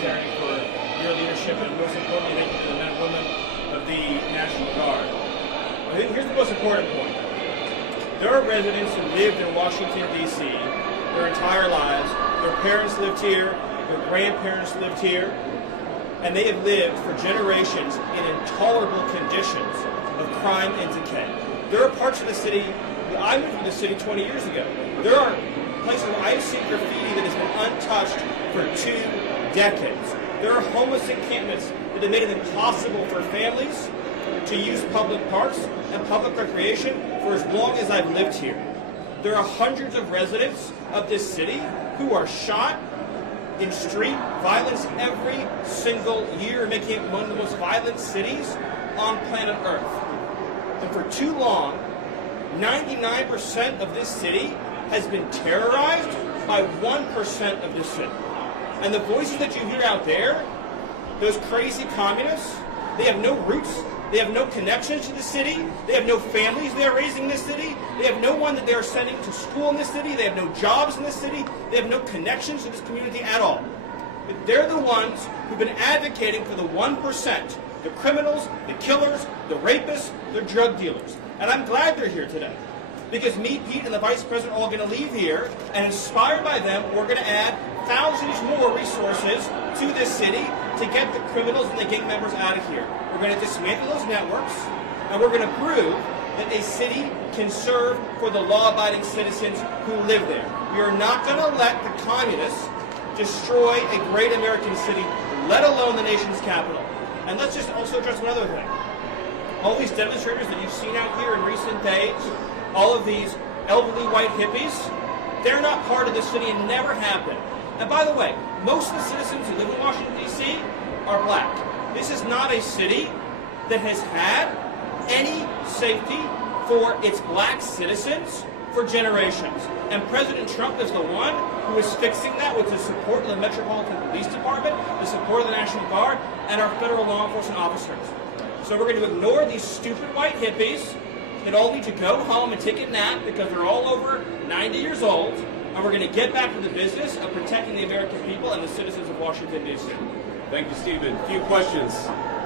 Secretary, for your leadership, and most importantly, thank you to the men and women of the National Guard. I think here's the most important point. There are residents who lived in Washington, D.C. their entire lives. Their parents lived here, their grandparents lived here, and they have lived for generations in intolerable conditions of crime and decay. There are parts of the city, I moved to the city 20 years ago. There are places where I've seen graffiti that has been untouched for 2 decades. There are homeless encampments that have made it impossible for families to use public parks and public recreation for as long as I've lived here. There are hundreds of residents of this city who are shot in street violence every single year, making it one of the most violent cities on planet Earth. And for too long, 99% of this city has been terrorized by 1% of this city. And the voices that you hear out there, those crazy communists, they have no roots, they have no connections to the city, they have no families they're raising in this city, they have no one that they're sending to school in this city, they have no jobs in this city, they have no connections to this community at all. But they're the ones who've been advocating for the 1%, the criminals, the killers, the rapists, the drug dealers. And I'm glad they're here today. Because me, Pete, and the Vice President are all going to leave here, and inspired by them, we're going to add thousands more resources to this city to get the criminals and the gang members out of here. We're going to dismantle those networks, and we're going to prove that a city can serve for the law-abiding citizens who live there. We are not going to let the communists destroy a great American city, let alone the nation's capital. And let's just also address one other thing. All these demonstrators that you've seen out here in recent days, all of these elderly white hippies, they're not part of the city and never have been. And by the way, most of the citizens who live in Washington, D.C. are black. This is not a city that has had any safety for its black citizens for generations. And President Trump is the one who is fixing that with the support of the Metropolitan Police Department, the support of the National Guard, and our federal law enforcement officers. So we're going to ignore these stupid white hippies that all need to go home and take a nap because they're all over 90 years old, and we're going to get back to the business of protecting the American people and the citizens of Washington, D.C. Thank you, Stephen. A few questions.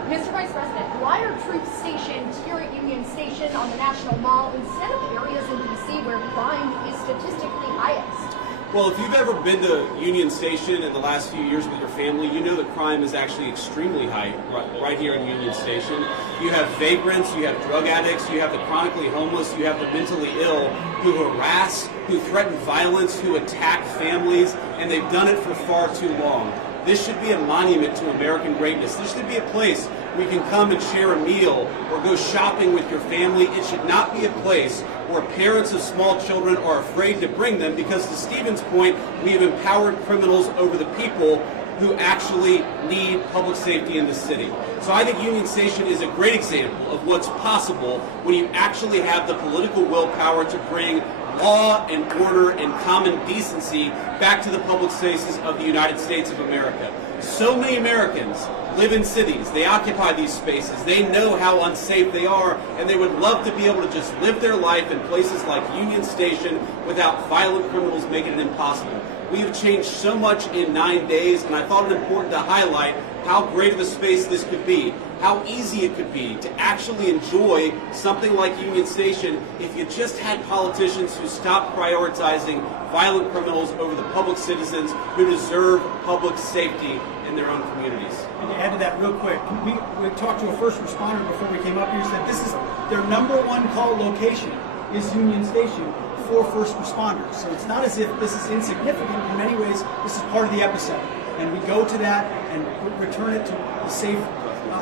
Mr. Vice President, why are troops stationed here at Union Station on the National Mall instead of areas in D.C. where crime is statistically highest? Well, if you've ever been to Union Station in the last few years with your family, you know that crime is actually extremely high right here in Union Station. You have vagrants, you have drug addicts, you have the chronically homeless, you have the mentally ill who harass, who threaten violence, who attack families, and they've done it for far too long. This should be a monument to American greatness. This should be a place where you can come and share a meal or go shopping with your family. It should not be a place where parents of small children are afraid to bring them because, to Stephen's point, we have empowered criminals over the people who actually need public safety in the city. So I think Union Station is a great example of what's possible when you actually have the political willpower to bring law and order and common decency back to the public spaces of the United States of America. So many Americans live in cities. They occupy these spaces. They know how unsafe they are, and they would love to be able to just live their life in places like Union Station without violent criminals making it impossible. We have changed so much in 9 days, and I thought it important to highlight how great of a space this could be, how easy it could be to actually enjoy something like Union Station if you just had politicians who stopped prioritizing violent criminals over the public citizens who deserve public safety in their own communities. And to add to that real quick, we talked to a first responder before we came up here, said this is their #1 call location is Union Station for first responders. So it's not as if this is insignificant. In many ways, this is part of the epicenter. And we go to that and return it to the safe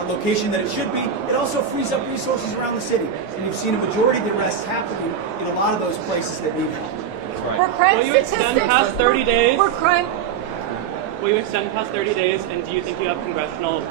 location that it should be. It also frees up resources around the city. And you've seen a majority of the arrests happening in a lot of those places that need help. That's right. We're crime Will you extend past 30 days? We're crime. Will you extend past 30 days, and do you think you have congressional,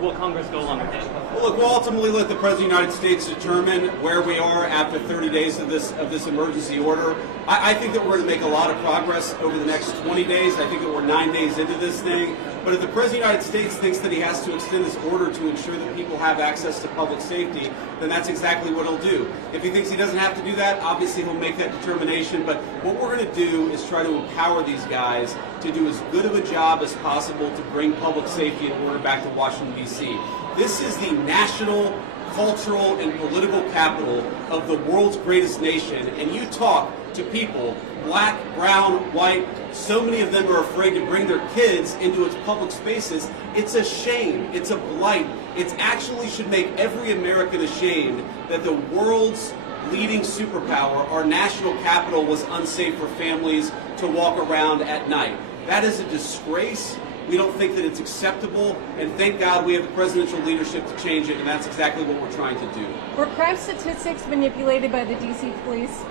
will Congress go along with it? Well, look, we'll ultimately let the President of the United States determine where we are after 30 days of this emergency order. I think that we're going to make a lot of progress over the next 20 days. I think that we're 9 days into this thing. But if the President of the United States thinks that he has to extend this order to ensure that people have access to public safety, then that's exactly what he'll do. If he thinks he doesn't have to do that, obviously he'll make that determination. But what we're going to do is try to empower these guys to do as good of a job as possible to bring public safety and order back to Washington, D.C. This is the national, cultural, and political capital of the world's greatest nation, and you talk to people, black, brown, white, so many of them are afraid to bring their kids into its public spaces. It's a shame. It's a blight. It actually should make every American ashamed that the world's leading superpower, our national capital, was unsafe for families to walk around at night. That is a disgrace. We don't think that it's acceptable, and thank God we have the presidential leadership to change it, and that's exactly what we're trying to do. Were crime statistics manipulated by the D.C. police?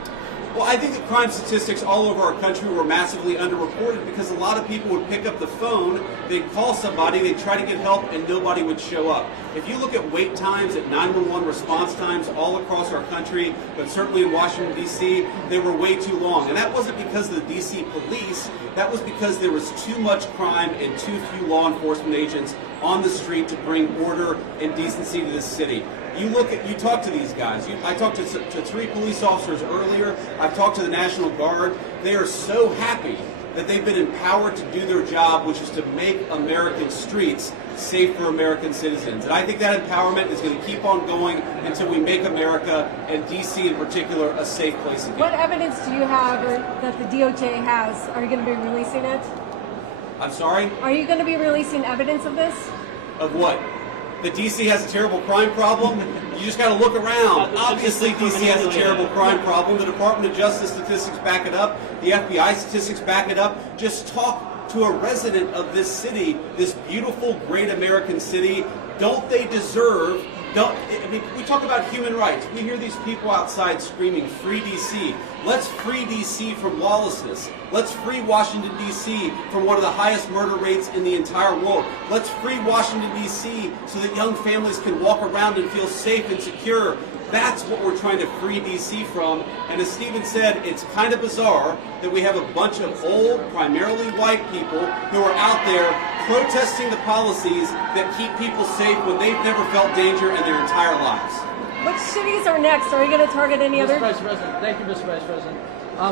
Well, I think that crime statistics all over our country were massively underreported because a lot of people would pick up the phone, they'd call somebody, they'd try to get help, and nobody would show up. If you look at wait times, at 911 response times all across our country, but certainly in Washington, D.C., they were way too long. And that wasn't because of the D.C. police, that was because there was too much crime and too few law enforcement agents on the street to bring order and decency to this city. You talk to these guys. I talked to 3 police officers earlier. I've talked to the National Guard. They are so happy that they've been empowered to do their job, which is to make American streets safe for American citizens. And I think that empowerment is going to keep on going until we make America, and D.C. in particular, a safe place again. What evidence do you have or that the DOJ has? Are you going to be releasing it? I'm sorry? Are you going to be releasing evidence of this? Of what? That D.C. has a terrible crime problem? You just got to look around. Obviously, D.C. has a terrible crime problem. The Department of Justice statistics back it up. The FBI statistics back it up. Just talk to a resident of this city, this beautiful, great American city. Don't they deserve... we talk about human rights. We hear these people outside screaming, "Free D.C." Let's free D.C. from lawlessness. Let's free Washington, D.C. from one of the highest murder rates in the entire world. Let's free Washington, D.C. so that young families can walk around and feel safe and secure. That's what we're trying to free D.C. from. And as Stephen said, it's kind of bizarre that we have a bunch of old, primarily white people who are out there protesting the policies that keep people safe when they've never felt danger in their entire lives. Which cities are next? Are you going to target any other? Mr. Vice President, thank you, Mr. Vice President.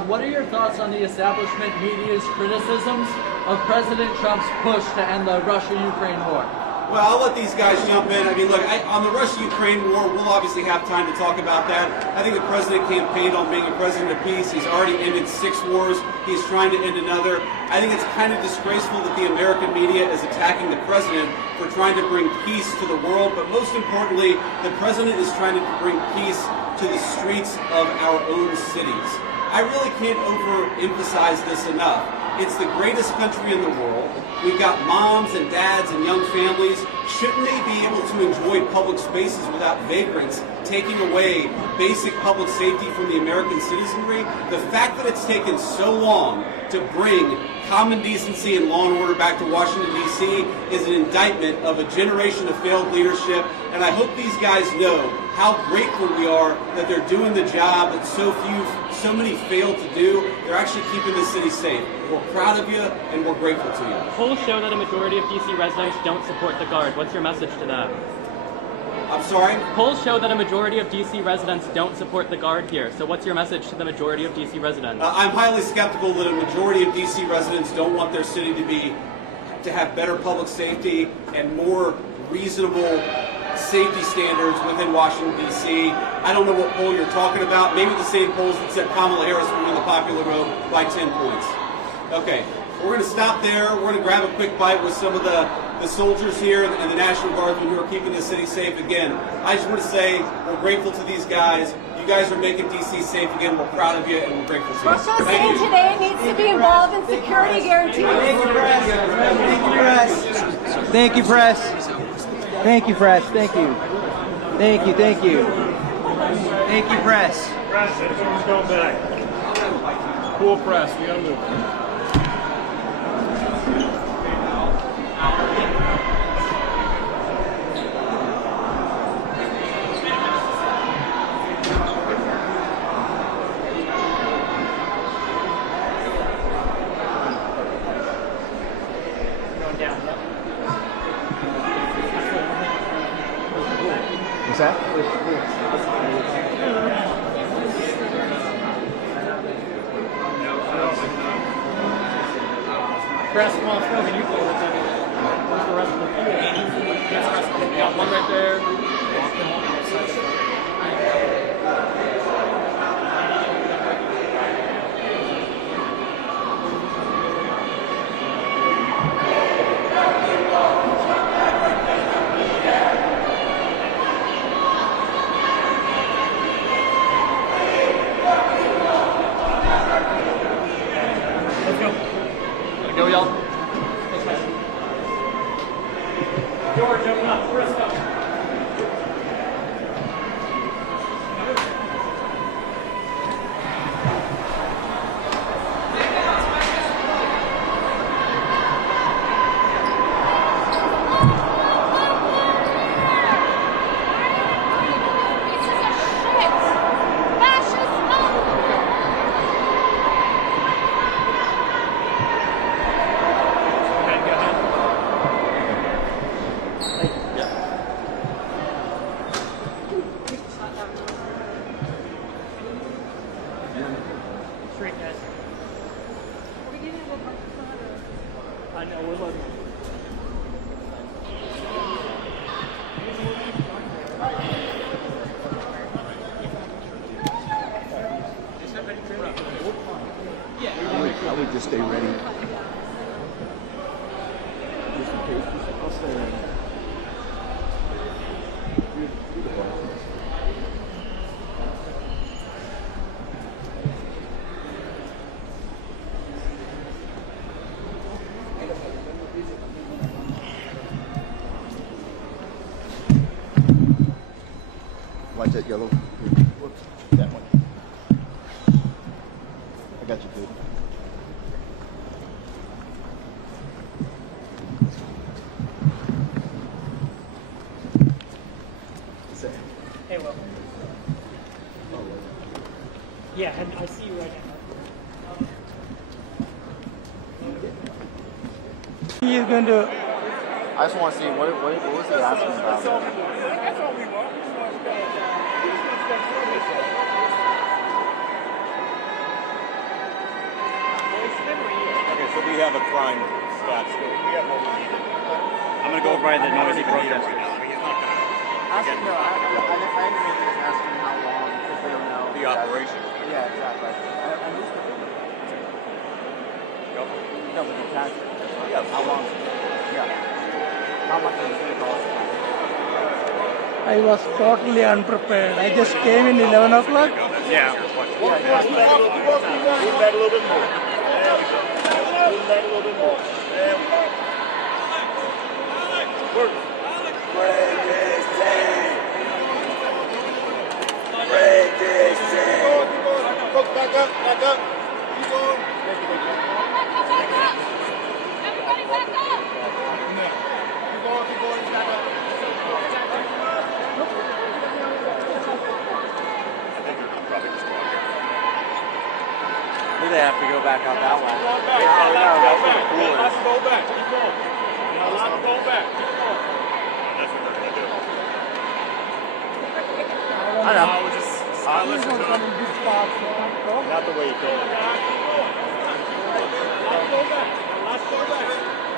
What are your thoughts on the establishment media's criticisms of President Trump's push to end the Russia-Ukraine war? Well, I'll let these guys jump in. I mean, look, on the Russia-Ukraine war, we'll obviously have time to talk about that. I think the president campaigned on being a president of peace. He's already ended 6 wars. He's trying to end another. I think it's kind of disgraceful that the American media is attacking the president for trying to bring peace to the world. But most importantly, the president is trying to bring peace to the streets of our own cities. I really can't overemphasize this enough. It's the greatest country in the world. We've got moms and dads and young families. Shouldn't they be able to enjoy public spaces without vagrants taking away basic public safety from the American citizenry? The fact that it's taken so long to bring common decency and law and order back to Washington, D.C. is an indictment of a generation of failed leadership, and I hope these guys know how grateful we are that they're doing the job that so many failed to do. They're actually keeping the city safe. We're proud of you, and we're grateful to you. Polls show that a majority of D.C. residents don't support the Guard. What's your message to that? I'm sorry? Polls show that a majority of D.C. residents don't support the Guard here. So what's your message to the majority of D.C. residents? I'm highly skeptical that a majority of D.C. residents don't want their city to have better public safety and more reasonable safety standards within Washington, D.C. I don't know what poll you're talking about. Maybe the same polls that said Kamala Harris would win the popular vote by 10 points. Okay, we're going to stop there. We're going to grab a quick bite with some of the soldiers here and the National Guardsmen who are keeping the city safe again. I just want to say we're grateful to these guys. You guys are making D.C. safe again. We're proud of you, and we're grateful to you. Russia saying today needs to be involved in security guarantees. Thank you, press. Thank you, press. Thank you, press. Thank you. Thank you, thank you. Thank you, press. Press, everyone's going back. Cool press, we gotta move. What's that? basketball field, and you play with them. Where's the rest of the field? Yeah, one right there. Go, y'all. Thanks, man. George, open up. Chris, up. Straight, guys. I know, we're loading. I would just stay ready. Just in case. I'll stay ready. Watch that yellow. Whoops. That one. I got you, dude. Hey, Will. Yeah, I see you right now. He's going to. I just want to see what was he asking about? Okay, so we have a crime stats. I'm going to go by the noisy protesters. Ask him, no, I didn't mean just ask him how long, because they don't know. The operation. Yeah, exactly. And who's the No, but the tax. Yeah. How long? Yeah. How much does it cost? I was totally unprepared. I just came in 11 o'clock. Yeah. Move back a little bit more. Move back a little bit more. Work. Break this chain. Break this chain. Folks, back up, back up. Keep going. Everybody back up! Keep going, back up. I think you're probably just going here. Do they have to go back out that way? Go back. Let's go back. Keep going. Let's go back. Keep going. That's what they're going to do. I know. I listen to them. Not the way you came. Let's go back. Let's go back.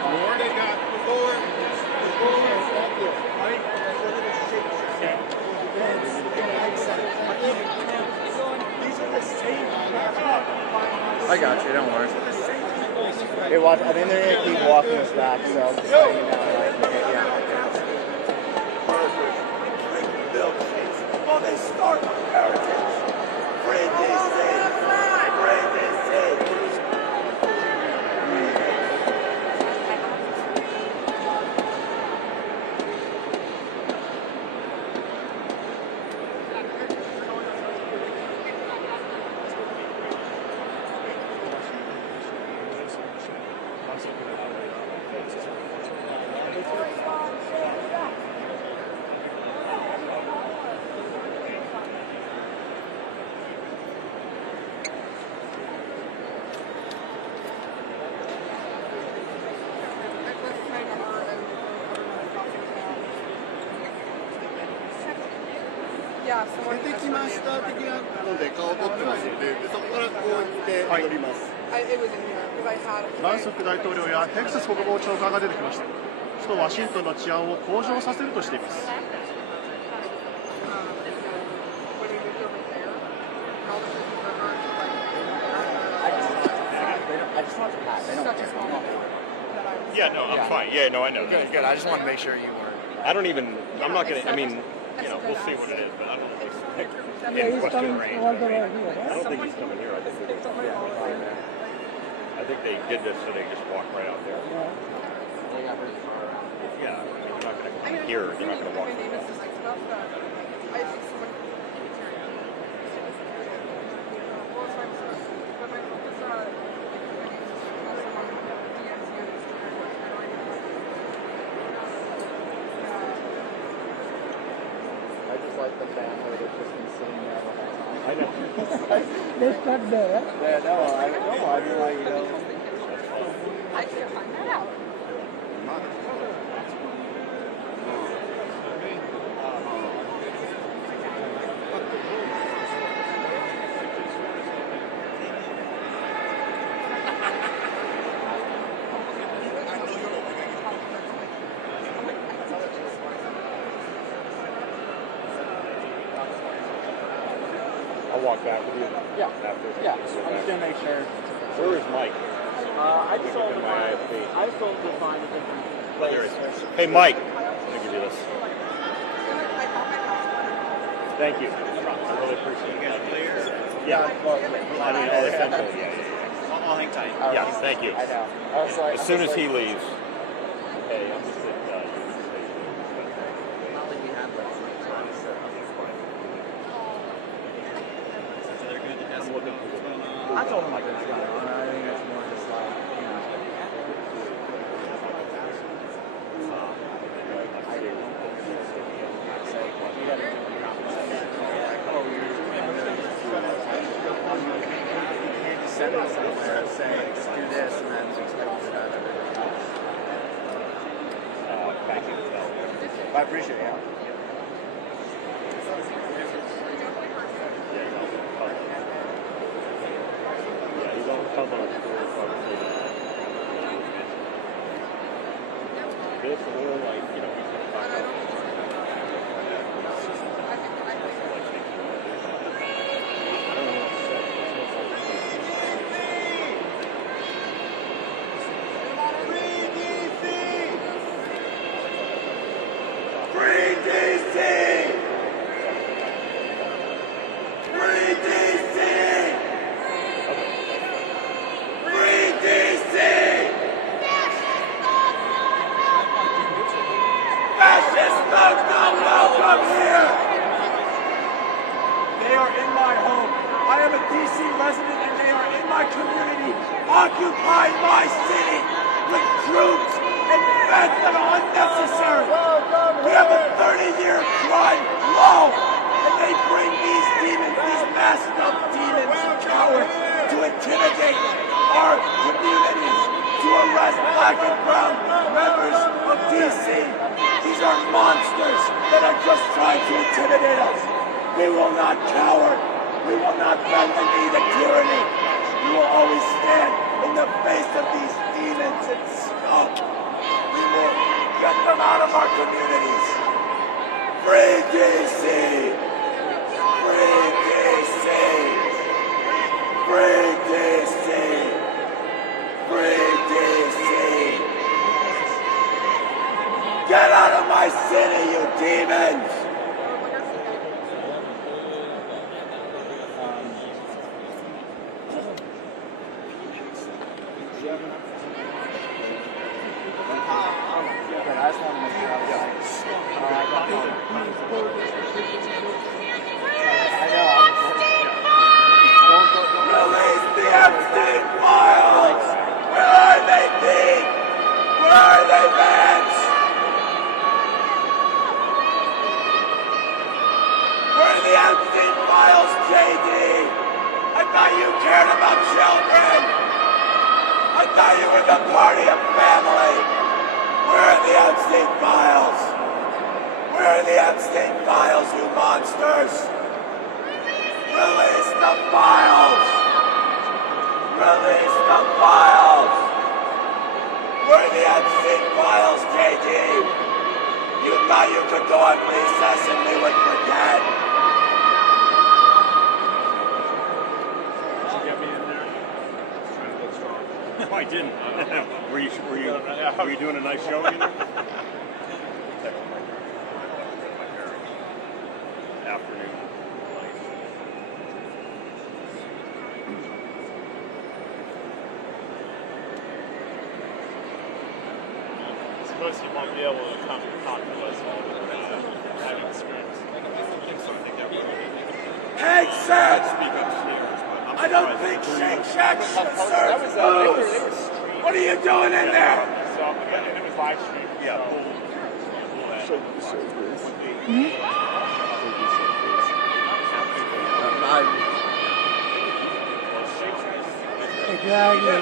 More they got before. Right? These are the same. I got you, don't worry. Hey, watch, I think they're going to keep walking us back, so just letting you know, right? Yeah. Well, they start with heritage. Free DC. Free DC. Yeah, 出てきました的なので顔を撮ってますので、そこからこう行って乗ります。バンス副大統領やヘグセス国防長官が出てきました。首都ワシントンの治安を向上させるとしています。Yeah, no, I'm fine. Yeah, no, I know. Good, good. I just wanted to make sure you were. I'm not gonna. I mean, we'll see what it is, but I don't think He's coming all the way here. I don't think he's coming here. I think they're just I think they did this so they just walk right out there. Yeah, I mean, they're not gonna come here. They're not gonna walk. I just like the family that's just been sitting there the whole time. I know. They stuck there. Yeah, no, I mean, like, you know. I can't find that out. I'll walk back with you. Yeah. After. Yeah. I'm just gonna make sure. Where is Mike? I just told him to find a different place. There he is. Hey, Mike. Let me give you this. Thank you. I really appreciate it. Yeah. I mean, all essential. I'll hang tight. Yeah, thank you. I know. I was like, As soon as he leaves. Hey, I'm just at I told him like this. I think it's more just like, you know. Send it somewhere and say, do this, and then expect to have everything else. I appreciate it, yeah. This or like, you know, Occupy my city with troops and feds that are unnecessary. We have a 30-year crime low, and they bring these demons, these masked up demons and cowards, to intimidate our communities, to arrest black and brown members of DC. These are monsters that are just trying to intimidate us. We will not cower. We will not bend the knee to tyranny. We will always stand in the face of these demons and scum. We will get them out of our communities. Free DC! Free DC! Free DC! Free DC! Get out of my city, you demons! Release the Epstein files! Where are they, Pete? Where are they, Vance? Where are the Epstein files, JD? I thought you cared about children. I thought you were the party of family. Where are the Epstein files? Where are the Epstein files, you monsters? Release the files! Release the files! Where are the unseen files, JD? You thought you could go on recess and we would forget? Did you get me in there? I was trying to look strong. No, I didn't. Were you doing a nice show in there? Afternoon. I suppose you won't be able to come and talk to us all without having experience. Hegseth! I don't think Shake Shack should serve booze! What are you doing in there? So, and it was live streamed. Yeah. Exactly.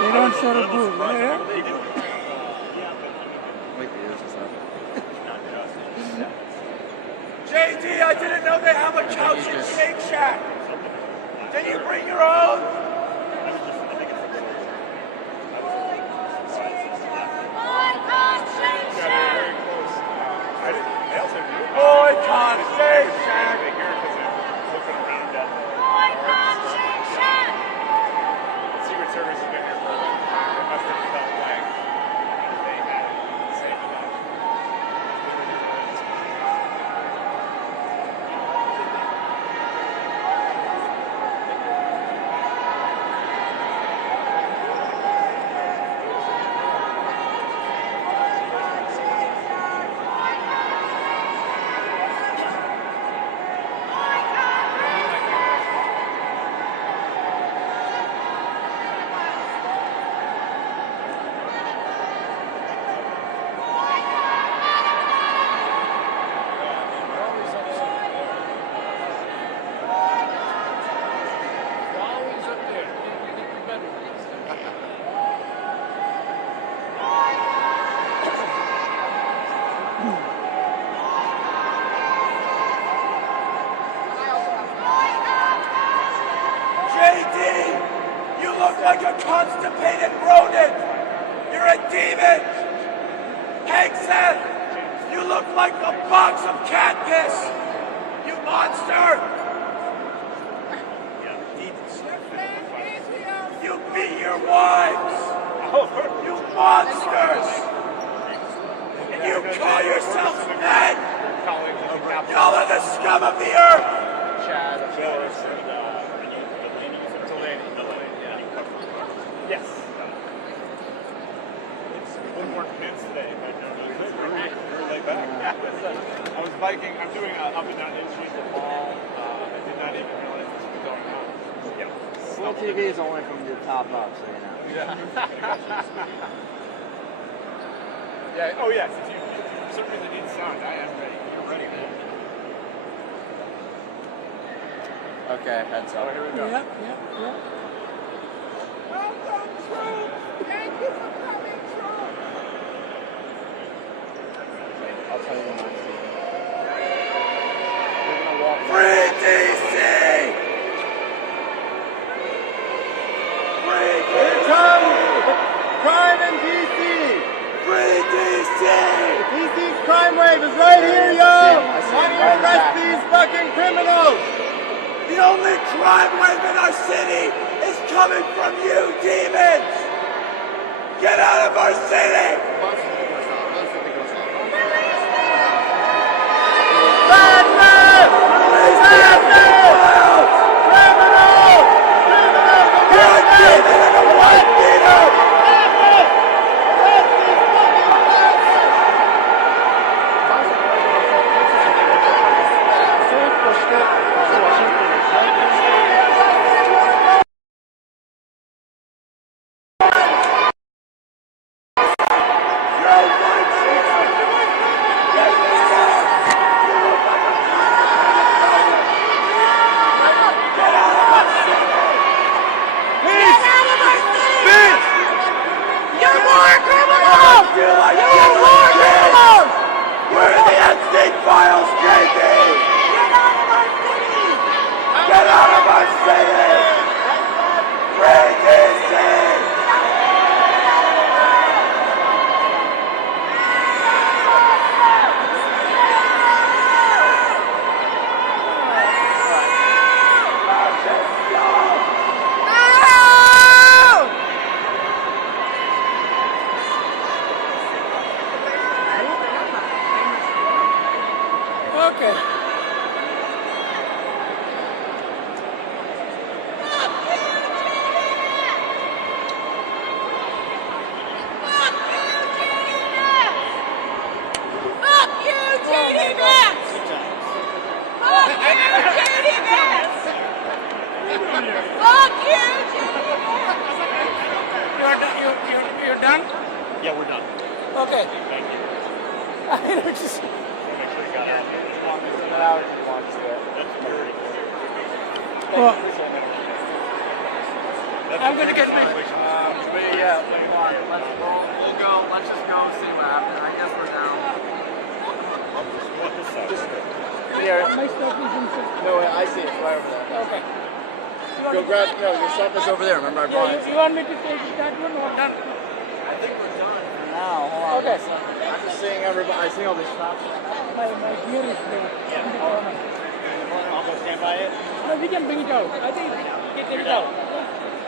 They don't serve booze. Yeah? JD, I didn't know they have a couch in Shake Shack. Did you bring your own? Boycott Shake Shack! Secret Service has been here for a while. It must have felt like they had saved enough. JD, you look like a constipated rodent. You're a demon. Hegseth, you look like a box of cat piss. You monster. You beat your wives. You monsters. And you call yourselves men. Y'all are the scum of the earth. Chad, Phyllis, and yes. It's a little more intense today, but very laid back. I was biking. I'm doing up and down Main Street, the mall. I did not even realize this was going on. Yeah. Slow TV is only from the top up, so you know. Yeah. Yeah. Oh yes. If you for some reason need sound, I am ready. You're ready, man. Okay, heads up. Here we go. Yep. Welcome, troops. Thank you for coming, troops. I'll tell you when I see you. Free DC! Free DC! Crime in DC! Free DC! DC's crime wave is right here, yo! Why do you arrest these fucking criminals? The only crime wave in our city is coming from you, demons! Get out of our city! Madness! Madness! Criminal! Criminal! You're a demon and a white beater! Okay. Fuck you, JD Vance! Fuck you, JD Vance! Fuck you, JD Vance! You're done? Yeah, we're done. Okay. Thank you. I know, just... Make sure you got out there. Just want to send it out if you want to. That's very Well, That's I'm going to get my But yeah, what do you want? Let's go. We'll go. Let's just go see what happens. I guess we're down. What this side? Here. my stuff is inside. No, I see it. Right over there. Okay. Go grab. No, your stuff is over there. Remember, I brought it. You want me to take that one or done? I think we're done for now. Hold on. Okay. I'm just seeing everybody. I see all these shops. My gear is there. In the corner. I'll go stand by it. No, we can bring it out. I think get it out.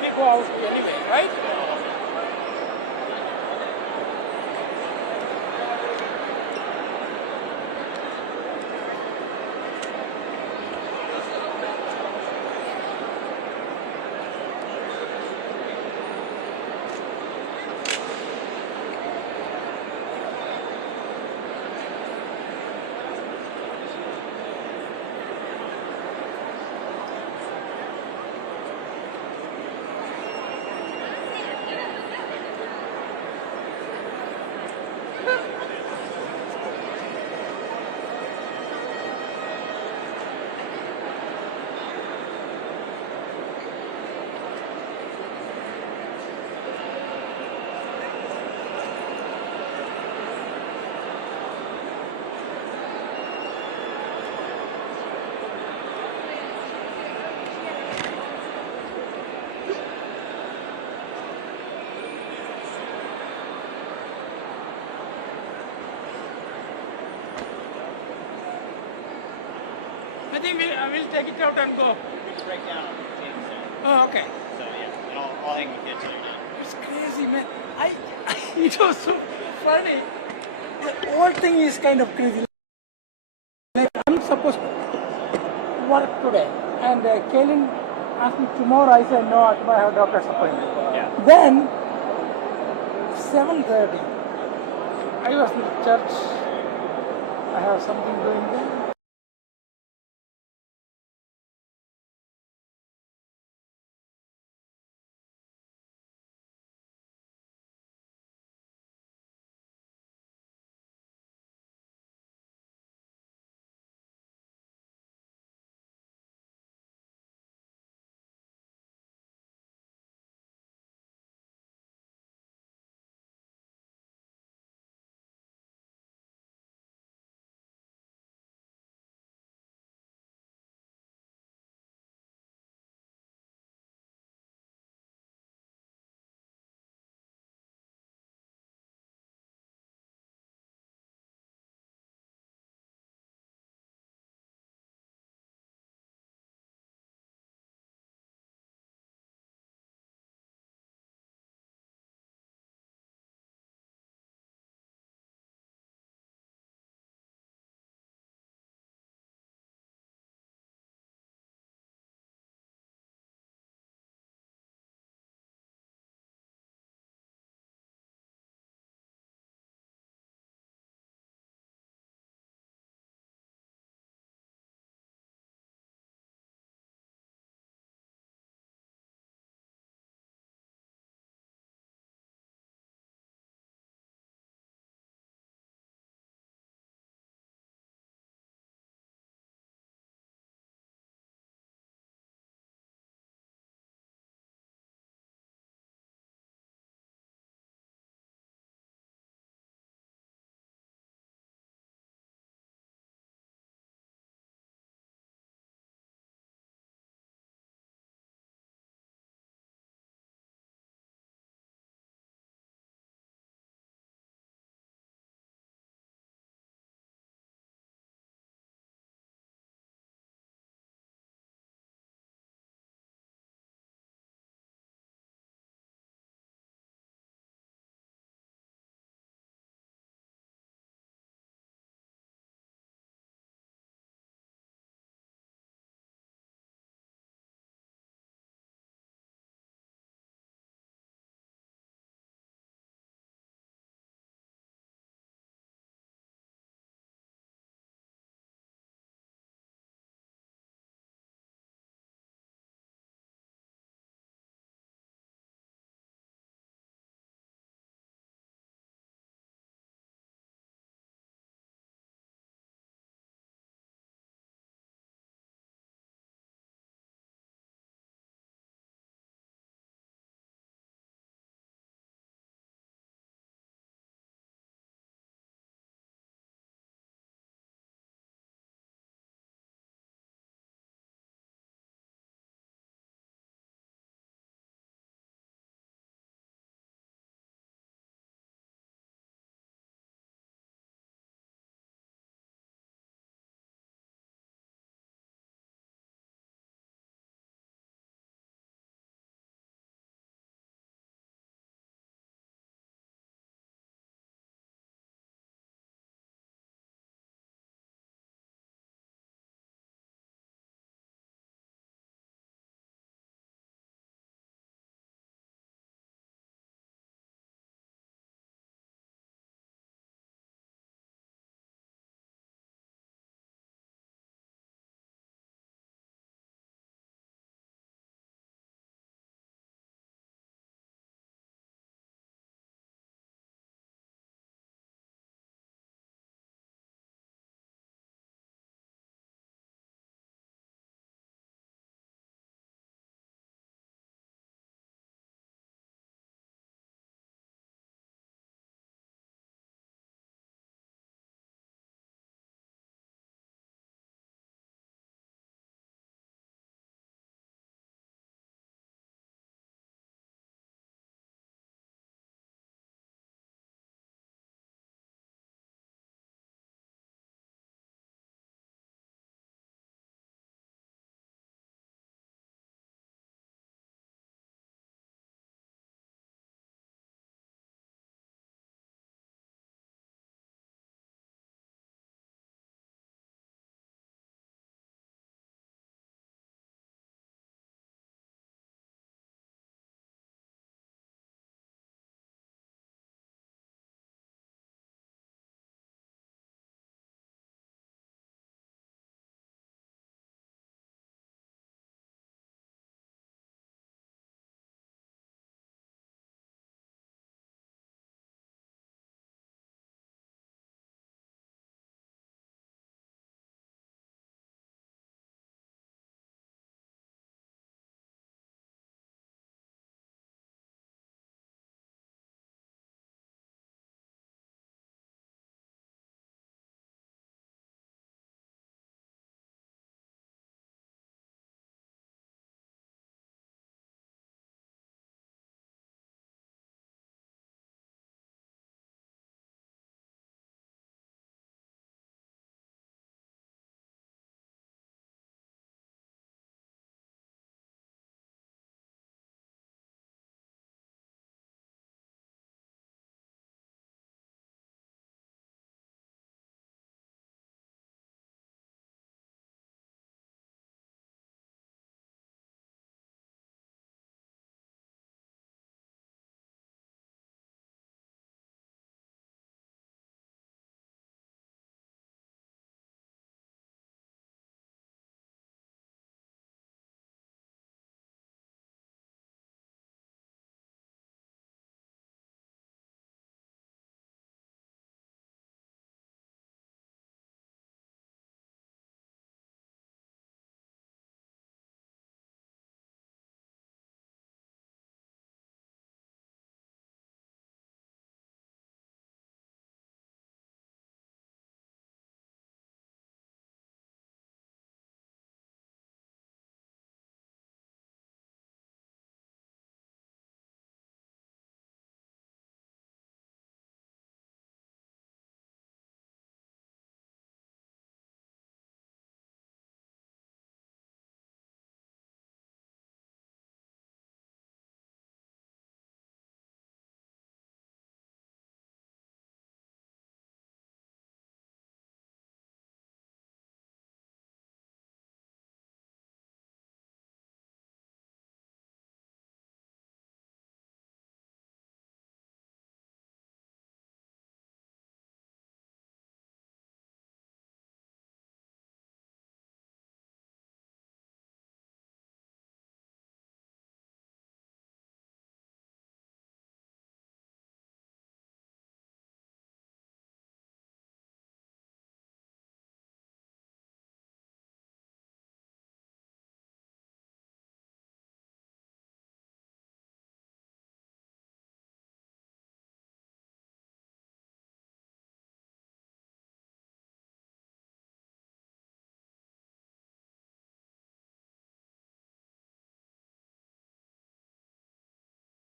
We go out anyway, right? I think I will take it out and go. We can break down on the Oh, okay. So yeah, and I'll hang the kids till you're done. It's crazy, man. It was so funny. The whole thing is kind of crazy. Like, I'm supposed to work today, and Kaylin asked me tomorrow. I said no, tomorrow I have a doctor's appointment. Yeah. Then 7:30, I was in church. I have something doing there.